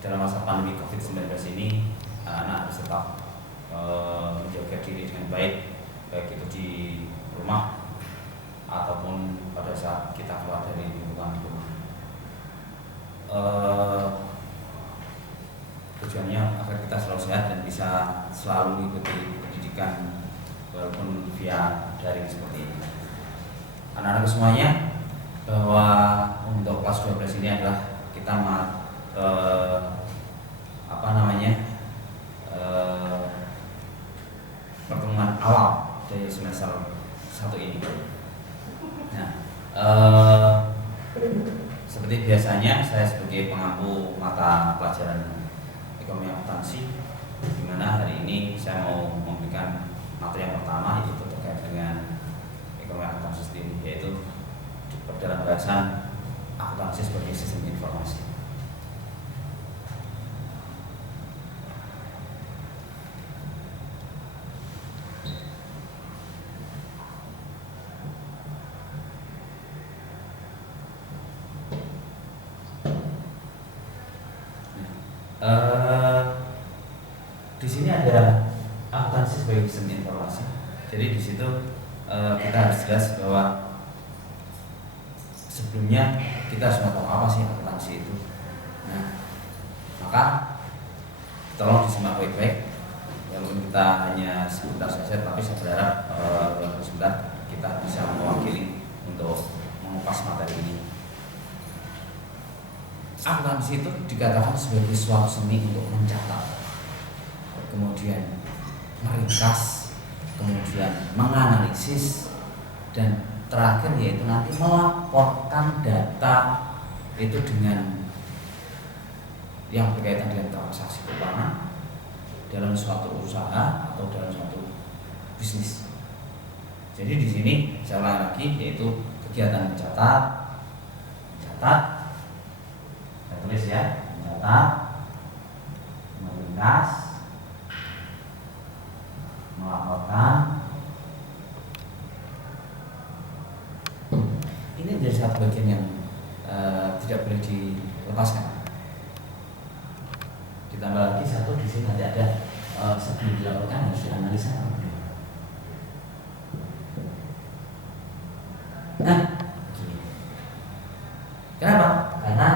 dalam masa pandemi COVID-19 ini anak harus tetap menjaga diri dengan baik itu di rumah ataupun pada saat kita keluar dari lingkungan rumah. Tujuannya agar kita selalu sehat dan bisa selalu mengikuti pendidikan walaupun via daring seperti ini. Anak-anak semuanya, bahwa untuk kelas 12 ini adalah kita pertemuan awal dari semester 1 ini. Nah, seperti biasanya saya sebagai pengampu mata pelajaran ekonomi akuntansi, di mana hari ini saya mau memberikan materi yang pertama, yaitu terkait dengan ekonomi akuntansi sendiri, yaitu dalam bahasan akuntansi sebagai sistem informasi. Di sini ada akuntansi sebagai sistem informasi. Jadi di situ kita harus jelas bahwa sebelumnya kita harus tahu apa sih akuntansi itu. Nah, maka tolong disimak baik-baik. Walaupun kita hanya sebentar saja, tapi saya berharap dalam sebentar kita bisa mewakili untuk mengupas materi ini. Akuntansi itu dikatakan sebagai suatu seni untuk mencatat, kemudian meringkas, kemudian menganalisis, dan terakhir yaitu nanti melaporkan data itu dengan yang berkaitan dengan transaksi keuangan dalam suatu usaha atau dalam suatu bisnis. Jadi di sini saya ulangi lagi, yaitu kegiatan mencatat, saya tulis ya, mencatat, meringkas, melaporkan. Ini menjadi satu bagian yang tidak boleh dilepaskan. Ditambah lagi satu, di sini nanti ada sebelum dilaporkan harus dianalisa. Nah, kenapa? Karena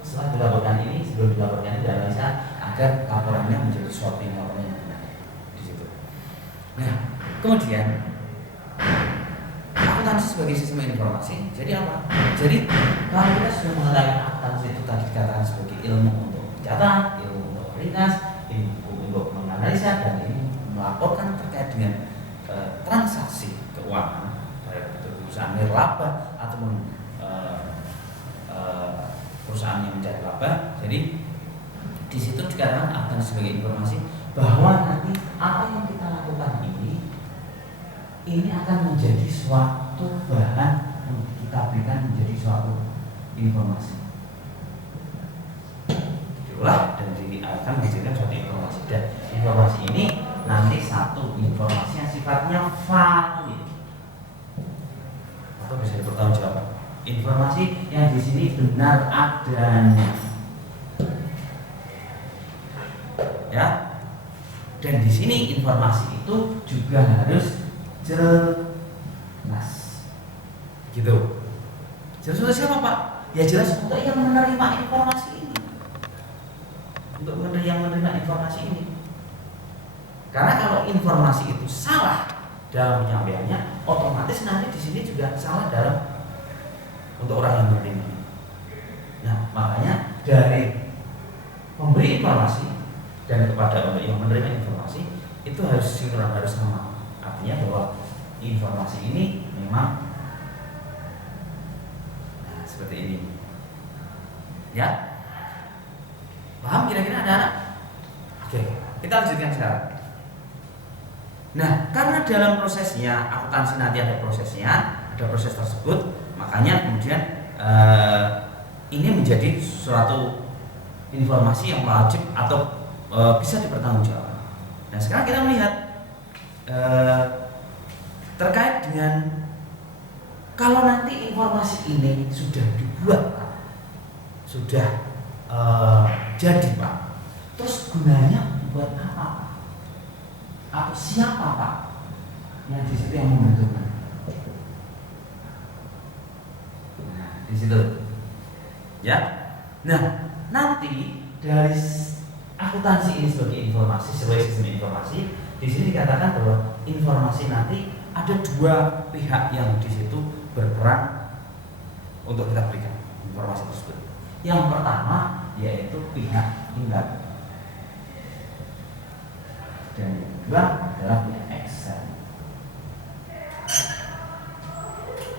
setelah dilaporkan ini, sebelum dilaporkan ini dianalisa agar laporannya menjadi suatu yang benar di situ. Nah, kemudian akuntansi sebagai sistem informasi. Jadi apa? Jadi kalau kita sudah mengetahui akuntansi itu tadi dikatakan sebagai ilmu untuk mencatat, ilmu untuk meringkas, ilmu untuk menganalisa, dan ini melaporkan terkait dengan transaksi keuangan, baik itu perusahaan nirlaba ataupun perusahaan yang mencari laba. Jadi di situ dikatakan akuntansi sebagai informasi bahwa nanti apa yang kita lakukan ini akan menjadi suatu bahan untuk kita berikan menjadi suatu informasi. Diulah dan akan dijadikan suatu informasi, dan informasi ini nanti satu informasi yang sifatnya valid atau bisa dipertanggungjawabkan. Informasi yang di sini benar adanya, ya. Dan di sini informasi itu juga harus jelas, gitu. Jelas untuk siapa, Pak? Ya jelas untuk yang menerima informasi ini, untuk yang menerima informasi ini. Karena kalau informasi itu salah dalam penyampaiannya, otomatis nanti di sini juga salah dalam untuk orang yang menerima. Nah, makanya dari memberi informasi dan kepada untuk yang menerima informasi itu harus sinkron, harus sama. Artinya bahwa informasi ini memang seperti ini, ya. Paham kira-kira anak-anak? Oke, kita lanjutkan sekarang. Nah, karena dalam prosesnya akuntansi nanti ada prosesnya, ada proses tersebut, makanya kemudian ini menjadi suatu informasi yang wajib atau bisa dipertanggungjawabkan. Nah, sekarang kita melihat terkait dengan kalau nanti informasi ini sudah dibuat, sudah jadi Pak, terus gunanya buat apa? Atau siapa Pak yang di situ yang membutuhkan? Nah, di situ, ya. Nah, nanti dari akuntansi ini sebagai informasi, sebagai sistem informasi, di sini dikatakan bahwa informasi nanti ada dua pihak yang di situ berperan untuk kita berikan informasi tersebut. Yang pertama yaitu pihak input, dan yang kedua adalah pihak ekstern.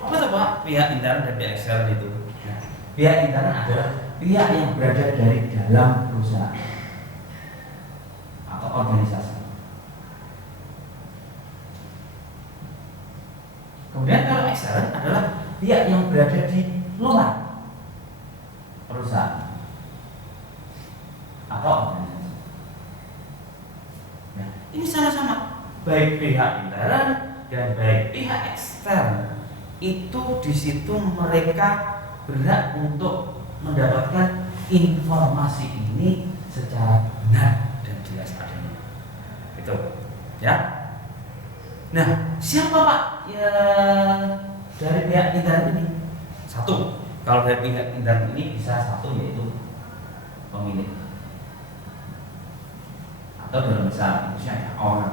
Apa itu Pak? Pihak intern dan pihak ekstern itu. Nah, pihak intern adalah pihak yang berada dari dalam perusahaan atau organisasi. Kemudian kalau ekstern adalah pihak yang berada di luar perusahaan atau organisasi. Nah, ini sama-sama baik pihak intern dan baik pihak ekstern itu di situ mereka berhak untuk mendapatkan informasi ini secara benar dan jelas adanya. Itu, ya. Nah, siapa Pak ya dari pihak intern ini? Satu. Kalau dari pihak intern ini bisa satu yaitu pemilik, atau dalam bahasa Inggrisnya ya owner.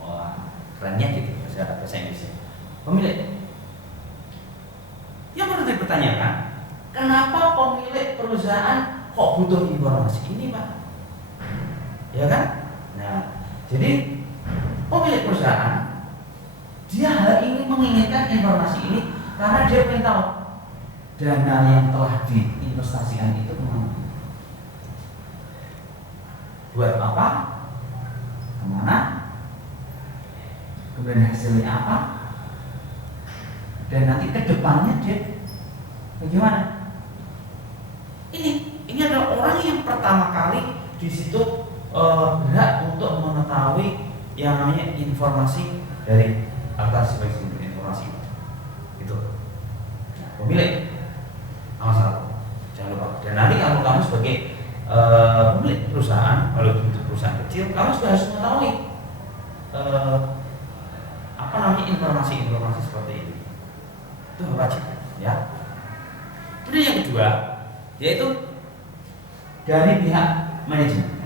Wah, kerennya gitu bahasa Inggrisnya. Pemilik. Yang perlu dipertanyakan, kenapa pemilik perusahaan kok butuh informasi ini Pak? Ya kan? Nah, jadi pemilik perusahaan dia hal ini menginginkan informasi ini karena dia ingin tahu dana yang telah diinvestasikan itu kemana, buat apa, kemana, kemudian hasilnya apa, dan nanti kedepannya dia bagaimana. Ini adalah orang yang pertama kali di situ berhak untuk mengetahui yang namanya informasi dari atas sebagai sumber informasi itu. Nah, pemilik nomor satu, jangan lupa. Dan nanti kalau kamu sebagai pemilik perusahaan, kalau untuk perusahaan kecil, kamu sudah harus mengetahui apa namanya informasi-informasi seperti ini. Itu wajib, ya. Kemudian yang kedua, yaitu dari pihak manajemen.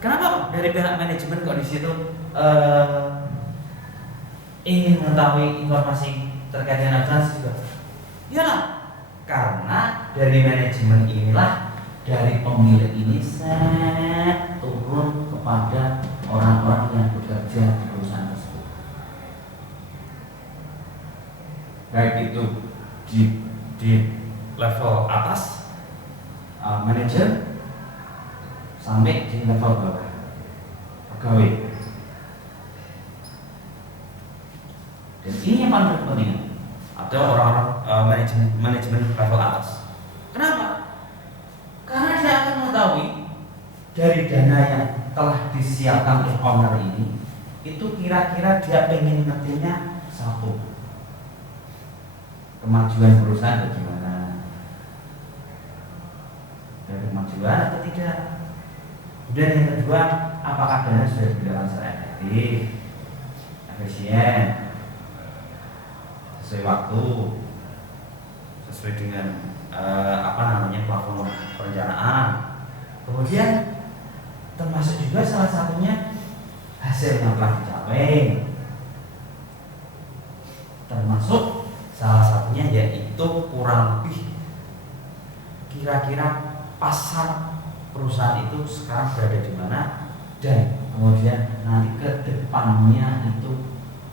Kenapa dari pihak manajemen kok di situ ingin mengetahui informasi terkait dengan akuntansi juga? Iyalah, karena dari manajemen inilah dari pemilik ini turun kepada orang-orang yang bekerja di perusahaan tersebut. Baik itu di level atas manajer sampai di level bawah pegawai. Dan ini yang paling penting, ada orang-orang manajemen level atas. Kenapa? Karena dia akan mengetahui dari dana yang telah disiapkan oleh owner ini, itu kira-kira dia pengen ngertinya satu, kemajuan perusahaan bagaimana, ada kemajuan atau tidak. Kemudian yang kedua, apakah dana sudah digunakan secara efektif, efisien, sesuai waktu, sesuai dengan plafon perencanaan. Kemudian termasuk juga salah satunya hasil yang telah dicapai, termasuk salah satunya yaitu kurang lebih kira-kira pasar perusahaan itu sekarang berada di mana, dan kemudian nanti ke depannya itu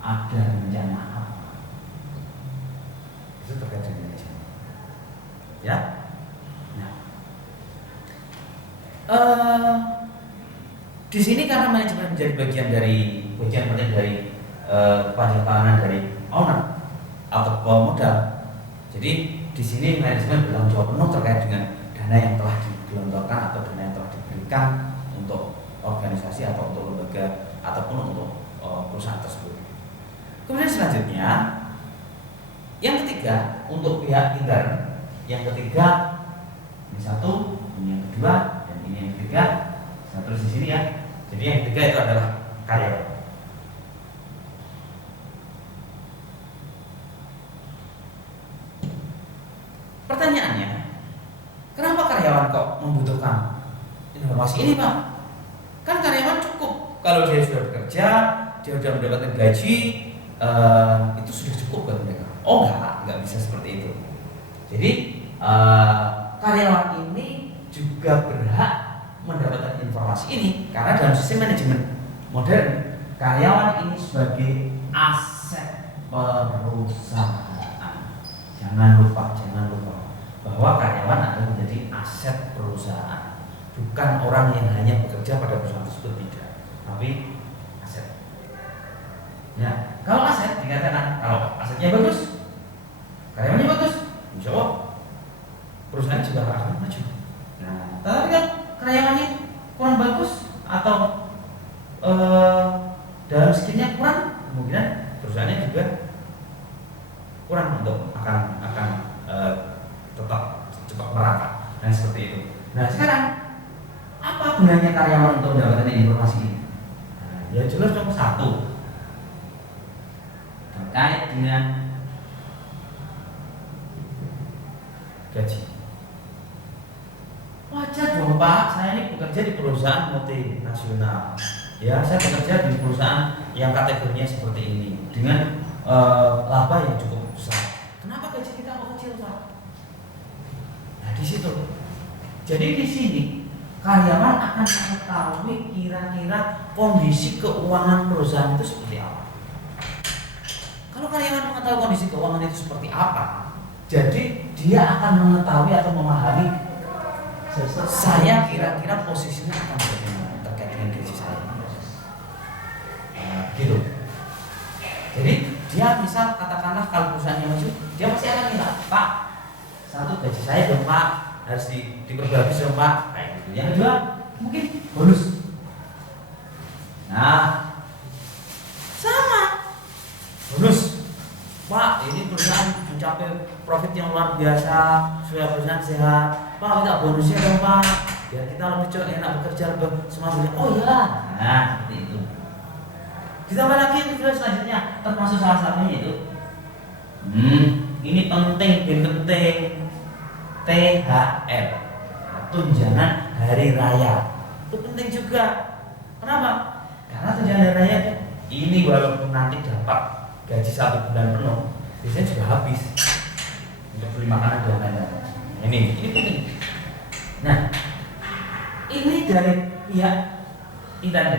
ada rencana apa. Itu terkait dengan manajemen, ya. Nah, di sini karena manajemen menjadi bagian penting dari pajak tahanan dari owner atau pemodal. Jadi di sini manajemen bertanggung jawab penuh terkait dengan dana yang telah digelontorkan atau dana yang telah diberikan untuk organisasi atau untuk lembaga ataupun untuk perusahaan tersebut. Kemudian selanjutnya ketiga untuk pihak intern, yang ketiga ini satu, ini yang kedua, dan ini yang ketiga. Saya tulis di sini ya. Jadi yang ketiga itu adalah karyawan. Pertanyaannya, kenapa karyawan kok membutuhkan informasi ini, Pak? Kan karyawan cukup kalau dia sudah bekerja, dia sudah mendapatkan gaji, itu sudah cukup buat mereka. Oh enggak bisa seperti itu. Jadi karyawan ini juga berhak mendapatkan informasi ini karena dalam sistem manajemen modern karyawan ini sebagai aset perusahaan. Jangan lupa bahwa karyawan adalah menjadi aset perusahaan, bukan orang yang hanya bekerja pada perusahaan tersebut, tidak, tapi aset. Ya, kalau aset dikatakan kalau asetnya bagus, karyawannya bagus, insya Allah perusahaan juga akan maju. Nah, tapi kan karyawannya kurang bagus atau dalam skillnya kurang, kemungkinan perusahaannya juga kurang untuk akan tetap cepat merangkak dan seperti itu. Nah sekarang apa gunanya karyawan untuk mendapatkan informasi ini? Nah, ya jelas dong, satu terkait dengan gaji. Wajar dong Pak, saya ini bekerja di perusahaan multinasional. Ya, saya bekerja di perusahaan yang kategorinya seperti ini dengan laba yang cukup besar. Kenapa gaji kita kok kecil, Pak? Nah, di situ. Jadi di sini karyawan akan mengetahui kira-kira kondisi keuangan perusahaan itu seperti apa. Kalau karyawan mengetahui kondisi keuangan itu seperti apa, jadi dia akan mengetahui atau memahami saya kira-kira posisinya akan bagaimana terkait dengan gaji saya. Gitu. Jadi dia misal katakanlah kalau perusahaannya maju, dia pasti akan bilang, Pak, satu gaji saya dong Pak, harus diperbaiki dong Pak, kayak gitu. Yang kedua mungkin bonus. Nah, sama bonus. Pak, ini perusahaan mencapai profit yang luar biasa, supaya perusahaan sehat. Pak, minta bonusnya dong Pak, biar kita lebih enak bekerja, lebih semangat. Oh iya, nah seperti itu. Ditambah lagi yang kedua selanjutnya, termasuk salah satunya itu ini penting THR, tunjangan hari raya. Itu penting juga. Kenapa? Karena tunjangan hari raya ini walaupun nanti dapat gaji 1 bulan penuh, biasanya juga habis untuk beli makanan dan lain-lain. Ini penting. Nah, ini dari pihak intern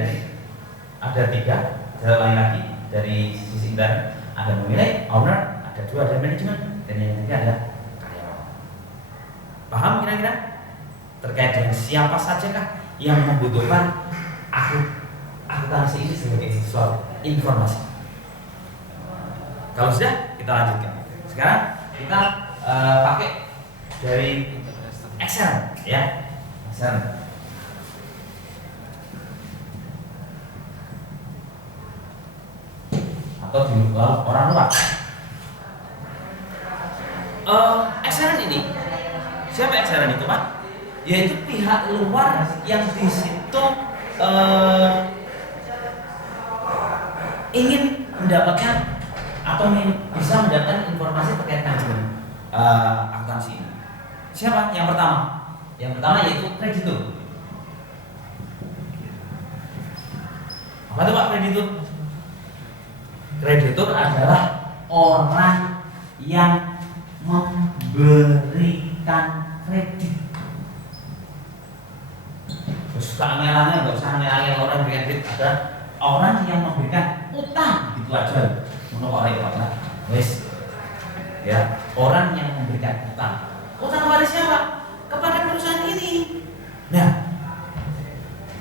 ada 3. Saya ulangi lagi, dari sisi intern ada memilih, owner, ada 2 ada manajemen, dan yang ketiga ada karyawan. Paham kira-kira terkait dengan siapa sajakah yang membutuhkan akuntansi ini sebagai suatu informasi? Kalau sudah, kita lanjutkan. Sekarang kita pakai dari Excel, ya, Excel. Atau di orang luar. Ekseran ini, siapa ekseran itu Pak? Yaitu pihak luar yang di situ ingin mendapatkan atau bisa mendapatkan informasi terkait manajemen akuntansi ini. Siapa? Yang pertama yaitu kreditur. Apa itu Pak kreditur? Kreditur adalah orang yang memberikan kredit. Suka aneh-aneh, nggak usah aneh-aneh orang berikan kredit. Ada orang yang memberikan utang, gitu aja. Menurut orang itu wes, ya, orang yang memberikan utang. Utang kepada siapa? Kepada perusahaan ini. Nah,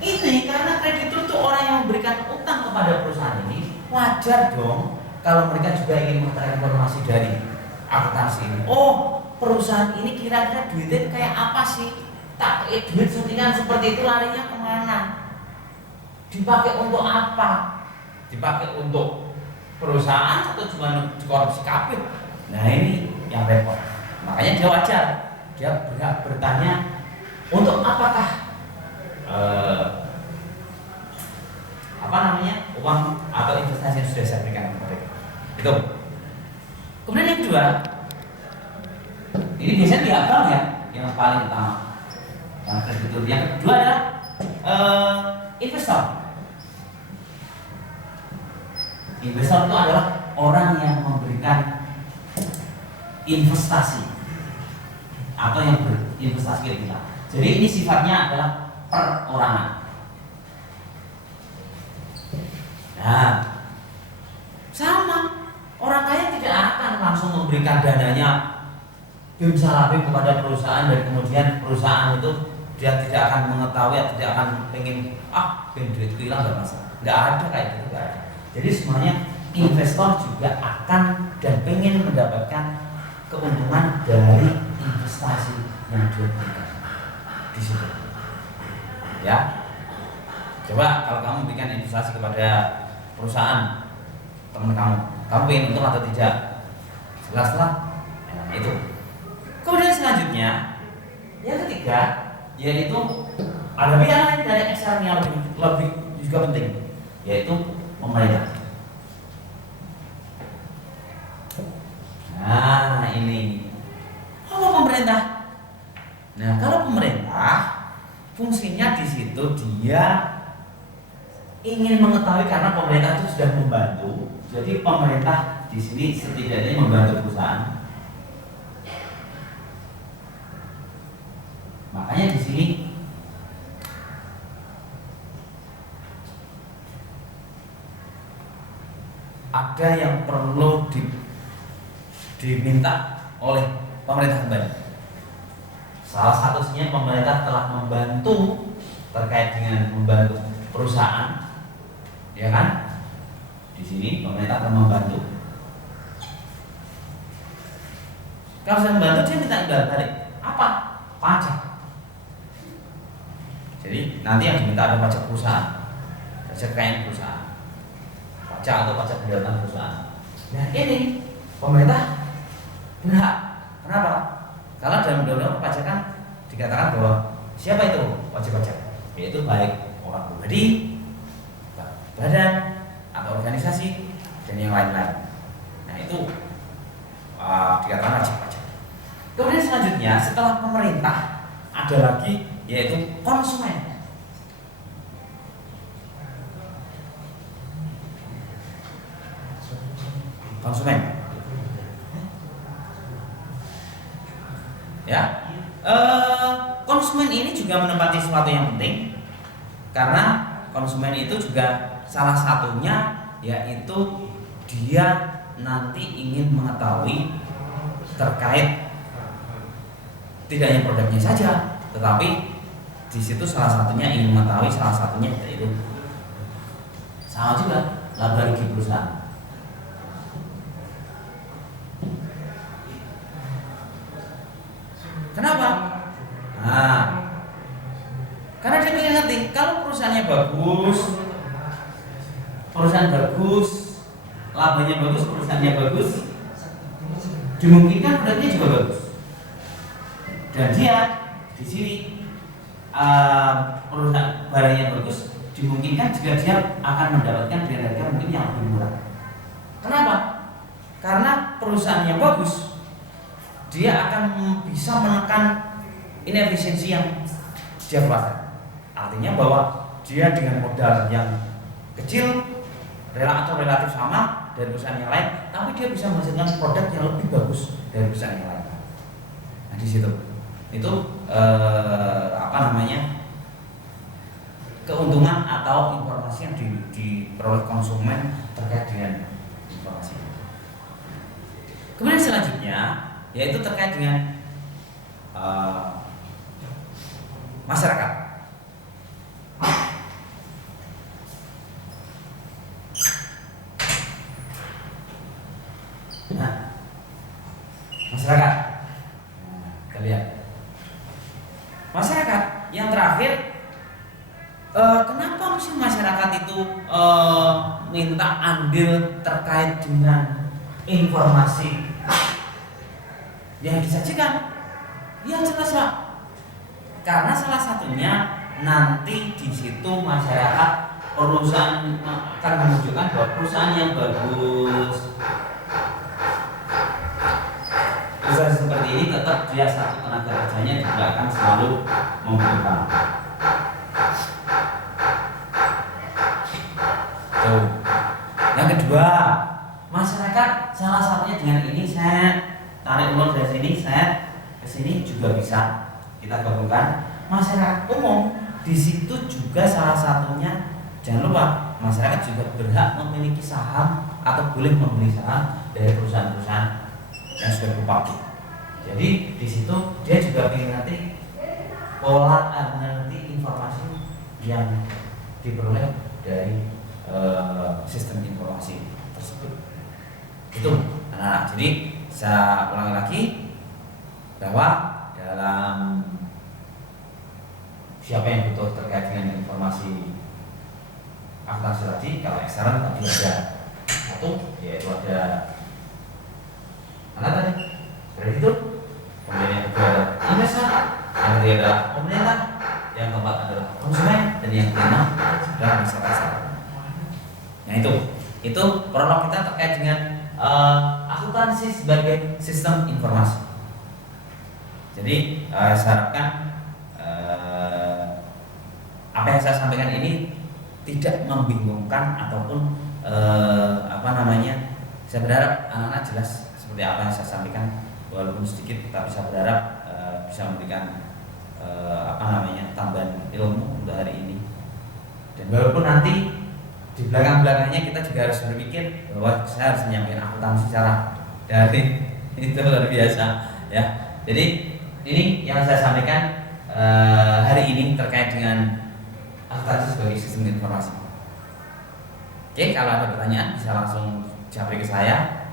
ini karena kreditur itu orang yang memberikan utang kepada perusahaan ini. Wajar dong kalau mereka juga ingin mengetahui informasi dari akuntansi ini. Oh, perusahaan ini kira-kira duitnya kayak apa sih? Tak duit suntikan seperti itu larinya kemana? Dipakai untuk apa? Dipakai untuk perusahaan atau cuma korupsi kabeh? Nah ini yang repot. Makanya dia wajar, dia berhak bertanya untuk apakah uang atau investasi yang sudah saya berikan kepada mereka. Itu. Kemudian yang kedua, ini biasanya di akal ya, yang paling utama. Yang kedua adalah investor. Investor itu adalah orang yang memberikan investasi atau yang berinvestasi ke kita. Jadi ini sifatnya adalah perorangan. Nah, sama orang kaya tidak akan langsung memberikan dananya bimsalabim kepada perusahaan dan kemudian perusahaan itu dia tidak akan mengetahui, tidak akan pengen duitku hilang nggak masalah. Nggak ada kayak gitu, nggak ada. Jadi semuanya investor juga akan dan pengen mendapatkan keuntungan dari investasi yang dia berikan di situ. Ya, coba kalau kamu berikan investasi kepada perusahaan teman kamu ingin untung atau tidak? Jelaslah. Nah, itu. Kemudian selanjutnya, yang ketiga, yaitu ada pihak lain dari eksternal yang lebih juga penting, yaitu pemerintah. Nah ini apa pemerintah? Nah kalau pemerintah fungsinya di situ dia ingin mengetahui karena pemerintah itu sudah membantu. Jadi pemerintah di sini setidaknya membantu perusahaan. Makanya di sini ada yang perlu diminta oleh pemerintah kembali. Salah satunya pemerintah telah membantu terkait dengan membantu perusahaan, ya kan? Di sini pemerintah telah membantu. Kalau saya membantu dia minta imbal balik. Apa? Pajak. Jadi nanti yang diminta ada pajak perusahaan, pajak kekayaan perusahaan, pajak atau pajak pendapatan perusahaan. Nah ini pemerintah berhak. Kenapa? Karena dalam undang-undang perpajakan dikatakan bahwa siapa itu wajib pajak, yaitu baik orang pribadi, badan atau organisasi dan yang lain-lain. Nah itu dikatakan wajib pajak. Kemudian selanjutnya setelah pemerintah ada lagi yaitu konsumen. Konsumen. Ya, konsumen ini juga menempati sesuatu yang penting karena konsumen itu juga salah satunya yaitu dia nanti ingin mengetahui terkait tidak hanya produknya saja, tetapi di situ salah satunya ingin mengetahui salah satunya yaitu sama juga laba rugi perusahaan. Kenapa? Nah, karena dia ingin ngerti kalau perusahaannya bagus, labanya bagus, perusahaannya bagus, dimungkinkan produknya juga bagus. Dan dia di sini perusahaan barangnya bagus, dimungkinkan juga dia akan mendapatkan dengan harga mungkin yang lebih murah. Kenapa? Karena perusahaannya bagus, dia akan bisa menekan inefisiensi yang dia keluarkan. Artinya bahwa dia dengan modal yang kecil relatif sama dari perusahaan yang lain, tapi dia bisa menghasilkan produk yang lebih bagus dari perusahaan yang lain. Nah di situ itu keuntungan atau informasi yang diperoleh konsumen terkait dengan informasi. Kemudian selanjutnya yaitu terkait dengan masyarakat. Nah, masyarakat. Nah, kita lihat. Masyarakat yang terakhir, kenapa mesti masyarakat itu minta andil terkait dengan informasi yang disajikan? Ya jelas Pak. Karena salah satunya nanti di situ masyarakat perusahaan akan menunjukkan bahwa perusahaan yang bagus, perusahaan seperti ini tetap dia satu tenaga kerjanya juga akan selalu membutuhkan. Tuh. Yang kedua, masyarakat salah satunya dengan ini saya tarik ulur dari sini, saya ke sini juga bisa kita gabungkan. Masyarakat umum di situ juga salah satunya, jangan lupa masyarakat juga berhak memiliki saham atau boleh membeli saham dari perusahaan-perusahaan yang sudah publik. Jadi di situ dia juga ingin nanti pola nanti informasi yang diperoleh dari sistem informasi tersebut. Itu anak-anak. Jadi saya ulangi lagi bahwa dalam siapa yang butuh terkait dengan informasi akuntansi tadi, kalau eksternal tadi ada satu, yaitu ada mana tadi? Kreditur, kemudian yang kedua ada investor, yang ketiga adalah pemerintah, yang keempat adalah konsumen, dan yang kelima adalah masyarakat. Nah itu prolog kita terkait dengan akuntansi sebagai sistem informasi. Jadi saya harapkan apa yang saya sampaikan ini tidak membingungkan ataupun saya berharap anak-anak jelas seperti apa yang saya sampaikan, walaupun sedikit tapi saya berharap bisa memberikan tambahan ilmu untuk hari ini. Dan walaupun nanti di belakang-belakangnya kita juga harus berpikir bahwa saya harus menyampaikan akuntansi secara daring, itu luar biasa ya. Jadi ini yang saya sampaikan hari ini terkait dengan akuntansi sebagai sistem informasi. Oke, kalau ada pertanyaan bisa langsung japri ke saya.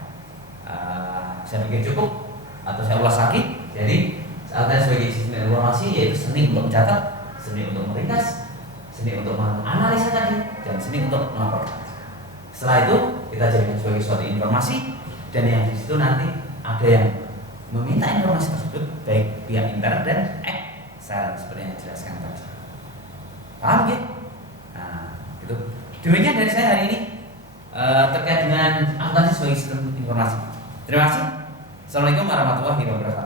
Saya pikir cukup atau saya ulas lagi. Jadi akuntansi sebagai sistem informasi yaitu seni untuk mencatat, seni untuk meringkas, seni untuk menganalisa tadi, dan seni untuk melaporkan. Setelah itu kita jadikan sebagai suatu informasi, dan yang di situ nanti ada yang meminta informasi tersebut baik pihak intern dan eksternal seperti yang dijelaskan tadi. Paham ya? Nah, itu. Demikian dari saya hari ini terkait dengan akuntansi sebagai sistem informasi. Terima kasih. Assalamualaikum warahmatullahi wabarakatuh.